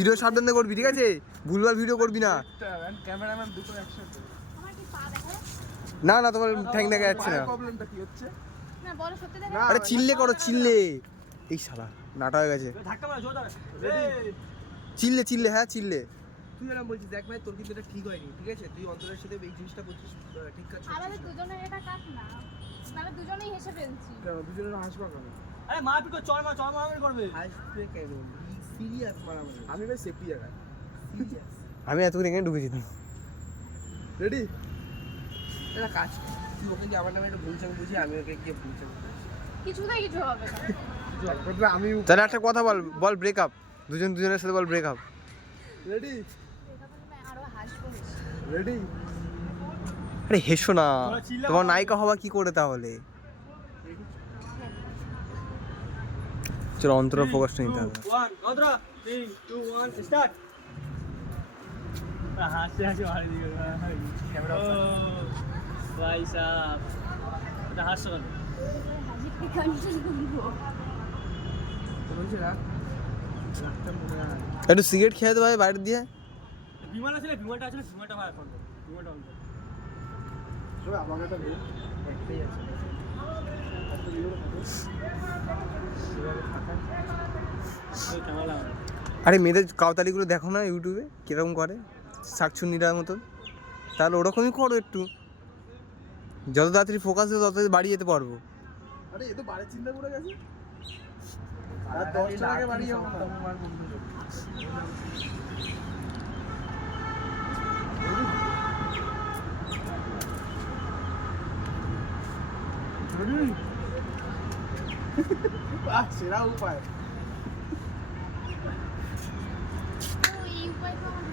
Video সাবধানে করবি, ঠিক আছে? ভুলভাল ভিডিও করবি না। ক্যামেরাম্যান দুটো একসাথে। না না, তোমার ঠ্যাং দেখা যাচ্ছে না। প্রবলেমটা কি হচ্ছে? না বলো সত্যি দেখা। আরে চিল্লে করো, চিল্লে। এই শালা নাটা হয়ে গেছে। ধাক্কা মার জোরদার। চিল্লে চিল্লে, হ্যাঁ চিল্লে। তুই এরকম বলছিস, দেখ ভাই তোর কিন্তু এটা ঠিক হয়নি, ঠিক আছে? তুই অন্তরের সাথে এই জিনিসটা করছিস, ঠিক কাজ আমাদের করছিস না। দুজনের এটা কাট না, আমরা দুজনেই হেসে ফেলছি। কেন দুজনের হাসবা কেন? আরে মারপিট করে চড় মারামারি করবে। হাসবে কেন? সিরিয়াস মারামারি। আমি ভাই সেফটি জায়গায় সিরিয়াস। আমি এতক্ষণ এখানে ঢুকেছি তো। রেডি? এটা কাজ কর। তুই ওকে যে আমার নামে একটা ভুলচাং বুঝি, আমি ওকে গিয়ে ভুলচাং কিছুতেই কিছু হবে না। আমি তাহলে একটা কথা বল, বল ব্রেকআপ। দুজনের সাথে বল ব্রেকআপ। রেডি? আরো হাসবো। রেডি? আরে হেসো না, তোমার নায়িকা হওয়া কি করে তাহলে? চলো অন্তর ফোকাসটা নিতে হবে। 1 অন্তরা 3 2 1 স্টার্ট। হাসি হাসি মারি দিও ক্যামেরা ভাই সাহেব। এটা হাসছো কেন? হাসি কন্ট্রোল করব। বলছি না রাতটা মনে হয় একটু সিগারেট খেয়ে দে ভাই বাইরে দিয়ে। বিমান আছে, বিমানটা আছে, বিমানটা ভাই এখন বিমানটা অন কর। তবে আমাকে তো একটাই আছে। এত ভিডিও থাকে এভাবে থাকা। এই ক্যামেরা লাগা। আরে মেয়েদের কাউতালিগুলো দেখো না ইউটিউবে কিরকম করে, শাকচুন্নিটার মতন। তাহলে ওরকমই করো একটু। যত তাড়াতাড়ি ফোকাস দেবো তত বাড়ি যেতে পারবো। আরে এ তো বাড়ি চিন্তা করে গেছে। আর 10 টাকা বাড়ি যাবো না। সেরা উপায়। ও এই উপায় তো আমার